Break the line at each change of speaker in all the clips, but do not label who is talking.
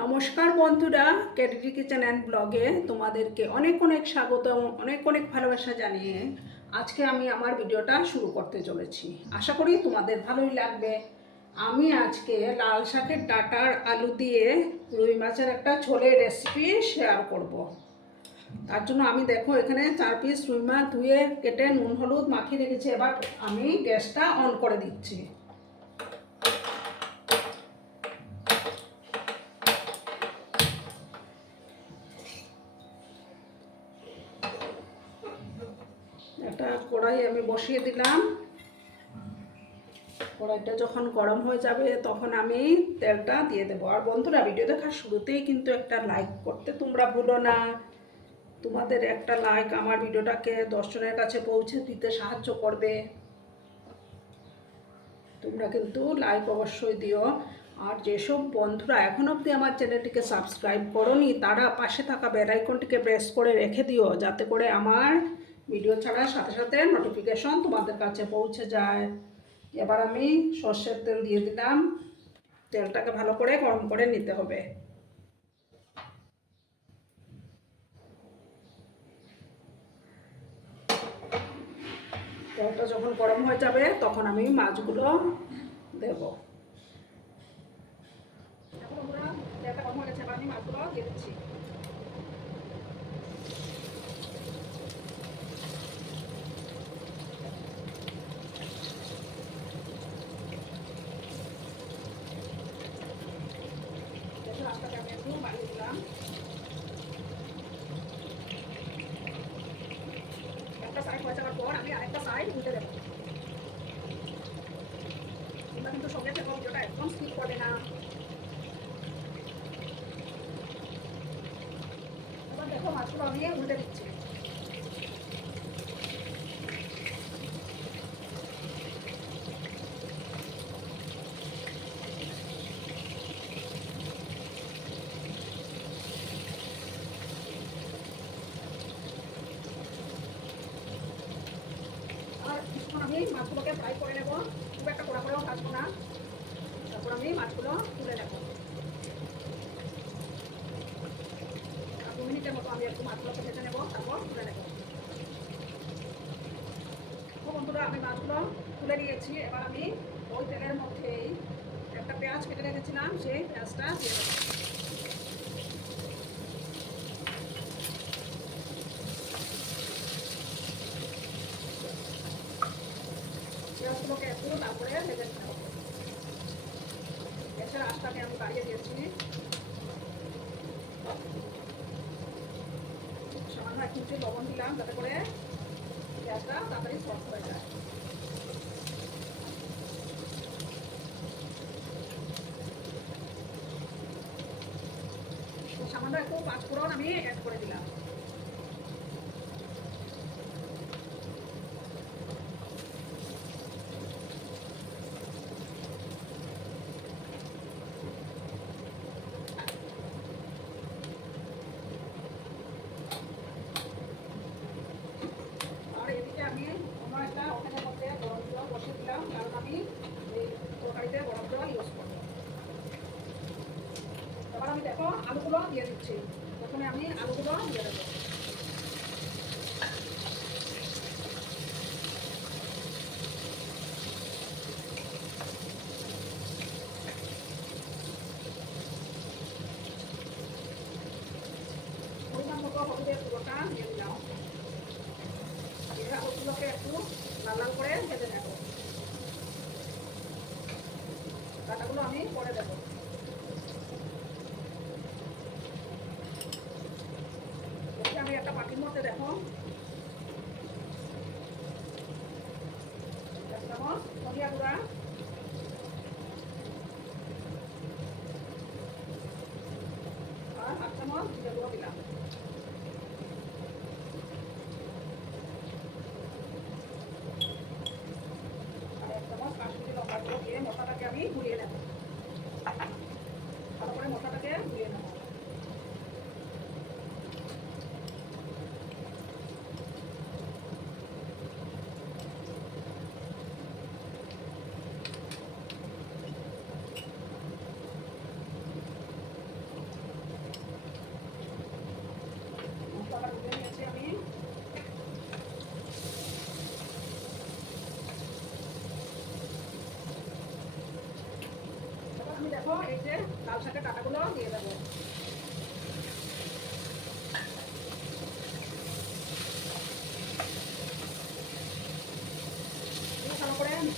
নমস্কার বন্ধুরা ক্যাডিডি kitchen and ব্লগে তোমাদেরকে অনেক অনেক স্বাগত এবং অনেক অনেক ভালোবাসা জানিয়ে আজকে আমি আমার ভিডিওটা শুরু করতে চলেছি। আশা করি তোমাদের ভালোই লাগবে। আমি আজকে লাল শাকের ডাটার আলু দিয়ে রুই মাছের একটা ছোলের রেসিপি শেয়ার করব। তার জন্য আমি দেখো এখানে চার পিস রুই মাছ ধুয়ে কেটে নুন, হলুদ মাখিয়ে রেখেছি। এবার আমি গ্যাসটা অন করে দিচ্ছি। বসিয়ে দিলাম। কড়াইটা যখন গরম হয়ে যাবে, তখন আমি তেলটা দিয়ে দেবো। আর বন্ধুরা ভিডিও দেখার শুরুতেই কিন্তু একটা লাইক করতে তোমরা ভুলো না। তোমাদের একটা লাইক আমার ভিডিওটাকে দর্শনের কাছে পৌঁছে দিতে সাহায্য করবে। তোমরা কিন্তু লাইক অবশ্যই দিও। আর যেসব বন্ধুরা এখন অবধি আমার চ্যানেলটিকে সাবস্ক্রাইব করনি, তারা পাশে থাকা বেলাইকনটিকে প্রেস করে রেখে দিও, যাতে করে আমার ভিডিও ছাড়ার সাথে সাথে নোটিফিকেশন তোমাদের কাছে পৌঁছে যায়। এবার আমি সর্ষের তেল দিয়ে দিলাম। তেলটাকে ভালো করে গরম করে নিতে হবে। তেলটা যখন গরম হয়ে যাবে, তখন আমি মাছগুলো দেব। এখন আমরা তেলটা গরম হয়ে গেছে আমি মাছগুলো দিচ্ছি দেখুন আজটাকে আমি একটু বাড়িয়ে দিলাম একটা সাইড হয়ে যাওয়ার পর আমি আরেকটা সাইড উল্টে দেবো তোমরা কিন্তু সঙ্গে থেকে ভিডিওটা একদম স্কিপ করবে না এবার আমি উল্টে দিচ্ছি। আমি মাছগুলোকে ফ্রাই করে নেব। খুব একটা কড়া করেও ভাজবো না। তারপর আমি মাছগুলো তুলে নেব আর দু মিনিটের মতো আমি একটু মাছগুলোকে নেব, তারপর তুলে নেব। বন্ধুরা, আমি মাছগুলো তুলে নিয়েছি। এবার আমি ওই তেলের মধ্যেই একটা পেঁয়াজ কেটে রেখেছিলাম সেই পেঁয়াজটা দিয়ে দেবো। তারপরে ভেজে নিতে হবে। আমি বাড়িয়ে দিয়েছি। সামান্য লবণ দিলাম, যাতে করে পেঁয়াজটা তাড়াতাড়ি সফট হয়ে যায়। সামান্য একটু পাঁচ ফোড়ন আমি অ্যাড করে দিলাম আর এদিকে আমি অন্য একটা ওখানের মধ্যে গরম জল বসিয়ে কারণ আমি এই তরকারিতে গরম জল ইউজ করব এবার আমি দেখো আলুগুলো দিয়ে দিচ্ছি। প্রথমে আমি আলুগুলো দিয়ে দেবো পরিমাণ মতো হলুদের গুঁড়োটা দিয়ে দিলাম দিয়ে আলুগুলোকে একটু লাল লাল করে ভেজে নেব কাটাগুলো আমি পরে দেবো এদিকে আমি একটা বাটির মধ্যে দেখো এক চামচ ধনিয়া গুঁড়া আর হাফ চামচ জিরে গুঁড়ো দিলাম আর এক চামচ কাশ্মীরি লঙ্কা গুঁড়ো দিয়ে মশলাটাকে আমি গুঁড়িয়ে নেব ভালো করে মশলাটাকে গুঁড়িয়ে নেব লাল শাকের ডাটাগুলো দিয়ে দেবো দিয়ে ভালো করে মিশিয়ে দিচ্ছি একটু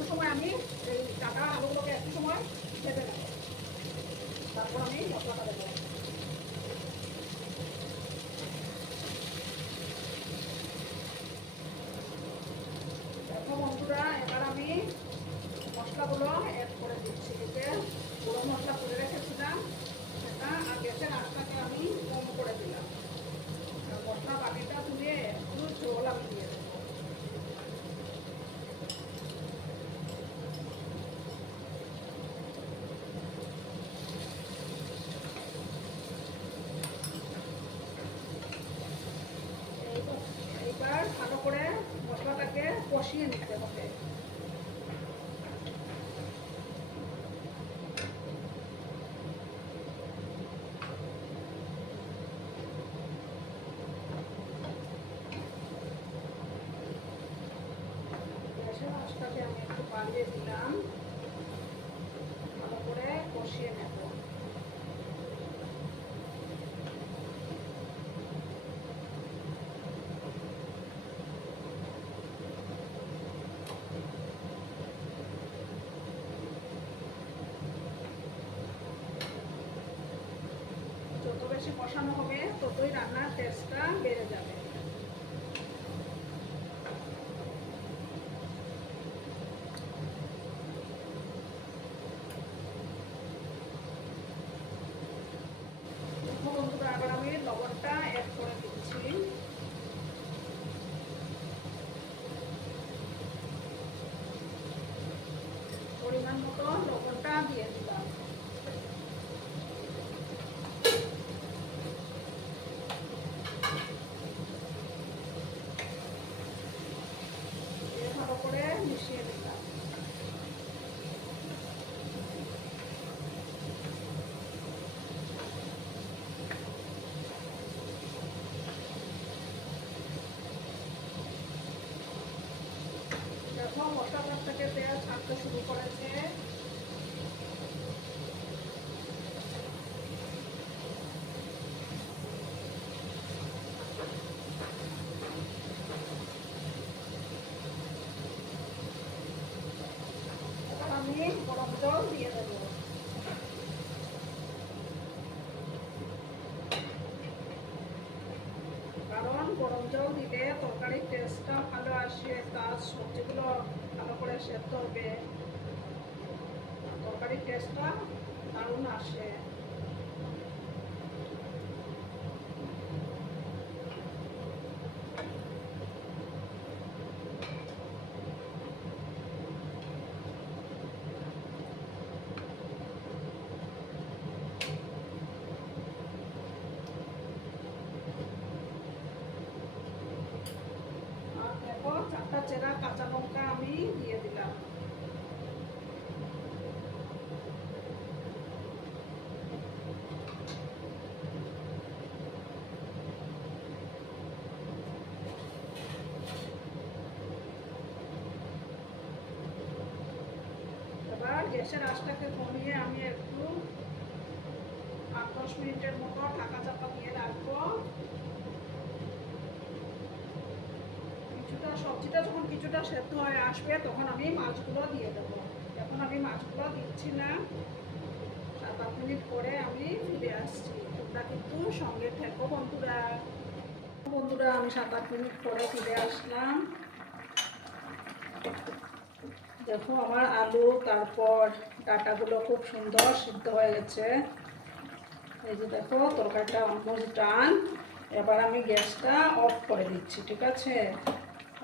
সময় আমি এই কাটা আলুগুলোকে একটু সময় ভেজে নেব তারপর আমি মশলাটা দেবো দেখো বন্ধুরা এবার আমি মশলাগুলো অ্যাড করে দিচ্ছি এতে গুঁড়ো মশলা করে রেখেছিলাম সেটা আর গ্যাসের আঁচটাকে আমি কম করে দিলাম আর মশলা পানিটা তুলে একটু ঝোল আমি দিয়ে দেবো এইবার- এইবার ভালো করে মশলাটাকে কষিয়ে নিতে হবে আমি একটু বাড়িয়ে দিলাম। ভালো করে কষিয়ে নেব। যত বেশি কষানো হবে, ততই রান্নার টেস্টটা বেড়ে যাবে দেখো বন্ধুরা এবার আমি লবণটা অ্যাড করে দিচ্ছি পরিমাণ মতো লবণটা দিয়ে দিলাম দিয়ে ভালো করে মিশিয়ে দিলাম দেখো মশলাটার থেকে ছাড়তে শুরু করেছে। আমি গরম জল দিয়ে দেবো। কারণ গরম জল দিলে তরকারির টেস্টটা ভালো আসে, তার সবজিগুলো সেদ্ধ হবে তরকারির টেস্টটা দারুণ আসে আর দেখো চারটা চেরা কাঁচা আমি দিয়ে দিলাম। এবার গ্যাসের আঁচটাকে কমিয়ে আমি একটু আট দশ মিনিটের মতো ঢাকা চাপা দিয়ে রাখব। কিছুটা সবজিটা যখন কিছুটা সেদ্ধ হয়ে আসবে, তখন আমি মাছগুলো দিয়ে দেবো। এখন আমি মাছগুলো দিচ্ছি না। সাত আট মিনিট পরে আমি ফিরে আসছি। তোমরা কিন্তু সঙ্গে থেকো বন্ধুরা। বন্ধুরা, আমি সাত আট মিনিট পরে ফিরে আসলাম। দেখো, আমার আলু, তারপর ডাটাগুলো খুব সুন্দর সিদ্ধ হয়ে গেছে। এই যে দেখো, তরকারিটা অলমোস্ট ডান এবার আমি গ্যাসটা অফ করে দিচ্ছি, ঠিক আছে?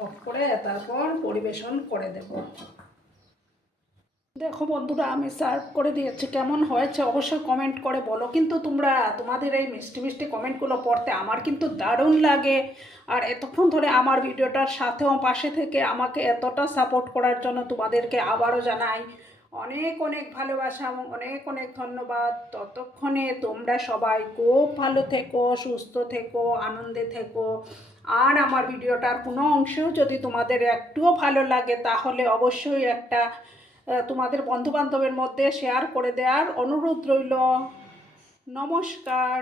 অফ করে তারপর পরিবেশন করে দেব। দেখো বন্ধুরা, আমি সার্ভ করে দিয়েছি। কেমন হয়েছে অবশ্যই কমেন্ট করে বলো। কিন্তু তোমরা, তোমাদের এই মিষ্টি মিষ্টি কমেন্টগুলো পড়তে আমার কিন্তু দারুণ লাগে। আর এতক্ষণ ধরে আমার ভিডিওটার সাথেও পাশে থেকে আমাকে এতটা সাপোর্ট করার জন্য তোমাদেরকে আবারও জানাই। অনেক অনেক ভালোবাসা এবং অনেক অনেক ধন্যবাদ। ততক্ষণে তোমরা সবাই খুব ভালো থেকো, সুস্থ থেকো, আনন্দে থেকো। আর আমার ভিডিওটার কোনো অংশেও যদি তোমাদের একটুও ভালো লাগে, তাহলে অবশ্যই একটা তোমাদের বন্ধু বান্ধবের মধ্যে শেয়ার করে দেওয়ার অনুরোধ রইল। নমস্কার।